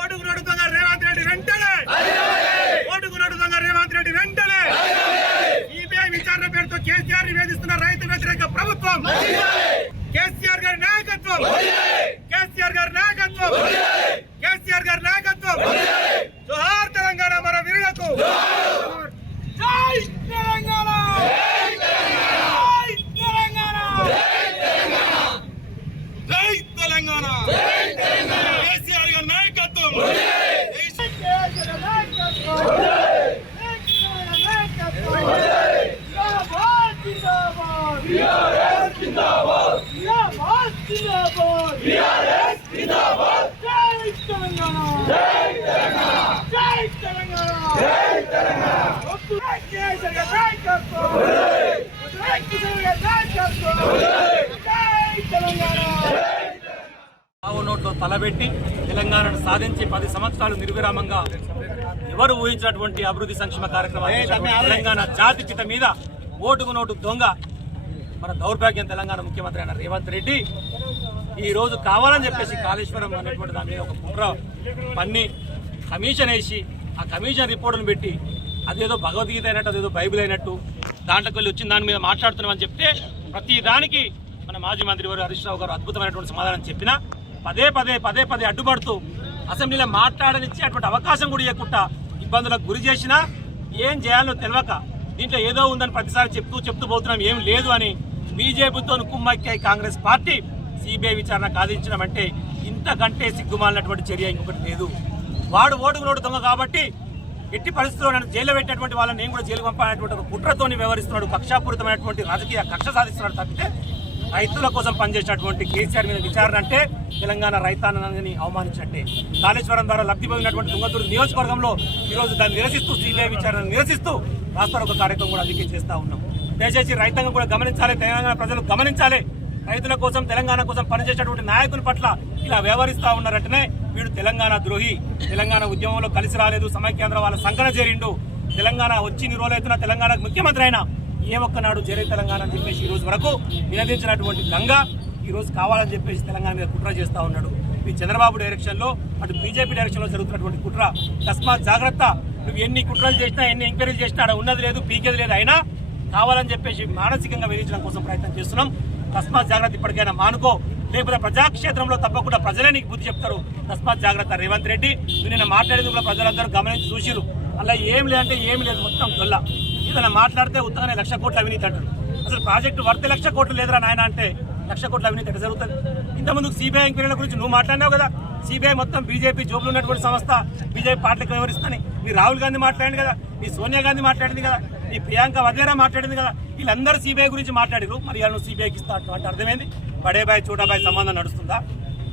ఓటుకు నోటు దొంగ రేవంత్ రెడ్డి వెంటనే ఓటుకు నోటు దొంగ రేవంత్ రెడ్డి వెంటనే సిబిఐ విచారణ పేరుతో కేసీఆర్ ని వేధిస్తున్న రైతు వ్యతిరేక ప్రభుత్వం కేసీఆర్ గారి నాయకత్వం కేసీఆర్ గారి నాయకత్వం కేసీఆర్ గారి నాయకత్వం జోహార్ తెలంగాణ మన వీరులకు జై తెలంగాణ జై తెలంగాణ కేసీఆర్ గారి నాయకత్వం నోట్లో తలబెట్టి తెలంగాణను సాధించి 10 సంవత్సరాలు నిర్విరామంగా ఎవరు ఊహించినటువంటి అభివృద్ధి సంక్షేమ కార్యక్రమాలు తెలంగాణ జాతి పిత మీద ఓటుకు నోటు దొంగ మన దౌర్భాగ్యం తెలంగాణ ముఖ్యమంత్రి అయిన రేవంత్ రెడ్డి ఈ రోజు కావాలని చెప్పేసి కాళేశ్వరం అనేటువంటి దాని మీద ఒక కుట్ర పన్ని కమిషన్ వేసి ఆ కమిషన్ రిపోర్టును పెట్టి అదేదో భగవద్గీత అయినట్టు అదేదో బైబిల్ అయినట్టు దాంట్లోకి వెళ్ళి వచ్చిన దాని మీద మాట్లాడుతున్నామని చెప్తే ప్రతి దానికి మన మాజీ మంత్రి వారు హరీష్ రావు గారు అద్భుతమైనటువంటి సమాధానం చెప్పినా పదే పదే అడ్డుపడుతూ అసెంబ్లీలో మాట్లాడనిచ్చి అటువంటి అవకాశం కూడా ఇవ్వకుండా ఇబ్బందులకు గురి చేసినా ఏం చేయాలో తెలియక దీంట్లో ఏదో ఉందని ప్రతిసారి చెప్తూ పోతున్నాం ఏం లేదు అని బీజేపీతో కుమ్మక్కై కాంగ్రెస్ పార్టీ సిబిఐ విచారణ కాదించడం అంటే ఇంతకంటే సిగ్గుమాలినటువంటి చర్య ఇంకొకటి లేదు. వాడు ఓటుకు నోటు దొంగ కాబట్టి ఎట్టి పరిస్థితుల్లో నన్ను జైల్లో పెట్టినటువంటి వాళ్ళని నేను కూడా జైలు పంపాలనేటువంటి ఒక కుట్రతోని వ్యవహరిస్తున్నాడు, కక్షాపూరితమైనటువంటి రాజకీయ కక్ష సాధిస్తున్నాడు తప్పితే రైతుల కోసం పనిచేసినటువంటి కేసీఆర్ మీద విచారణ అంటే తెలంగాణ రైతాంగాన్ని అవమానించినట్టే. కాళేశ్వరం ద్వారా లబ్ధి పొందినటువంటి తుంగతుర్తి నియోజకవర్గంలో ఈరోజు దాన్ని నిరసిస్తూ సిబిఐ విచారణ నిరసిస్తూ రాష్ట్ర ఒక కార్యక్రమం కూడా అందుకే చేస్తూ ఉన్నాం. దయచేసి రైతాంగం కూడా గమనించాలి, తెలంగాణ ప్రజలు గమనించాలి. రైతుల కోసం తెలంగాణ కోసం పనిచేసేటువంటి నాయకుల పట్ల ఇలా వ్యవహరిస్తూ ఉన్నారంటేనే వీడు తెలంగాణ ద్రోహి, తెలంగాణ ఉద్యమంలో కలిసి రాలేదు, సమైక్యాంధ్ర వాళ్ళ సంకన చేరిండు, తెలంగాణ వచ్చి నిరోలైతున్న తెలంగాణ ముఖ్యమంత్రి అయినా ఏ ఒక్కనాడు జరే తెలంగాణ అని చెప్పేసి ఈ రోజు వరకు నినదించినటువంటి గంగ ఈ రోజు కావాలని చెప్పేసి తెలంగాణ మీద కుట్ర చేస్తూ ఉన్నాడు. ఈ చంద్రబాబు డైరెక్షన్ లో అటు బీజేపీ డైరెక్షన్ లో జరుగుతున్నటువంటి కుట్ర. తస్మాత్ జాగ్రత్త, నువ్వు ఎన్ని కుట్రలు చేసినా ఎన్ని ఎంక్వైరీలు చేసినా అక్కడ ఉన్నది లేదు పీకేది లేదు, అయినా కావాలని చెప్పేసి మానసికంగా వేధించడం కోసం ప్రయత్నం చేస్తున్నాం. తస్మాత్ జాగ్రత్త, ఇప్పటికైనా మానుకో, లేకపోతే ప్రజాక్షేత్రంలో తప్పకుండా ప్రజలే నీకు బుద్ధి చెప్తారు. తస్మాత్ జాగ్రత్త. రేవంత్ రెడ్డి నువ్వు నిన్న మాట్లాడేది కూడా ప్రజలందరూ గమనించి చూసిరు. అలా ఏం లేదంటే ఏమి లేదు, మొత్తం గొల్ల. ఏదైనా మాట్లాడితే ఉత్తగానే 1,00,000 కోట్ల అవినీతి అంటారు. అసలు ప్రాజెక్టు వర్త 1,00,000 కోట్లు లేదురా నాయన అంటే 1,00,000 కోట్ల అవినీతి ఎట్లా జరుగుతుంది? ఇంతకుముందు సిబిఐ ఎంక్వైరీల గురించి నువ్వు మాట్లాడినావు కదా. సిబిఐ మొత్తం బీజేపీ జోబులు ఉన్నటువంటి సంస్థ, బీజేపీ పార్టీకి వివరిస్తాని నీ రాహుల్ గాంధీ మాట్లాడింది కదా, నీ సోనియా గాంధీ మాట్లాడింది కదా, నీ ప్రియాంక వధేరా మాట్లాడింది కదా. వీళ్ళందరూ సిబిఐ గురించి మాట్లాడారు. మరి వాళ్ళు నువ్వు సిబిఐకి ఇస్తా అంటే అర్థమైంది? బడేబాయ్ చోటాబాయ్ సంబంధం నడుస్తుందా?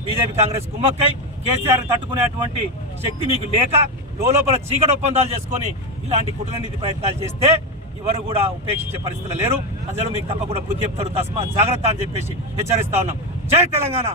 బీజేపీ కాంగ్రెస్ కుమ్మక్కై కేసీఆర్ తట్టుకునేటువంటి శక్తి మీకు లేక లోపల చీకటి ఒప్పందాలు చేసుకొని ఇలాంటి కుట్రనీతి ప్రయత్నాలు చేస్తే ఎవరు కూడా ఉపేక్షించే పరిస్థితులు లేరు. ప్రజలు మీకు తప్పకుండా బుద్ధి చెప్తారు. తస్మాత్ జాగ్రత్త అని చెప్పేసి హెచ్చరిస్తా ఉన్నాం. జై తెలంగాణ.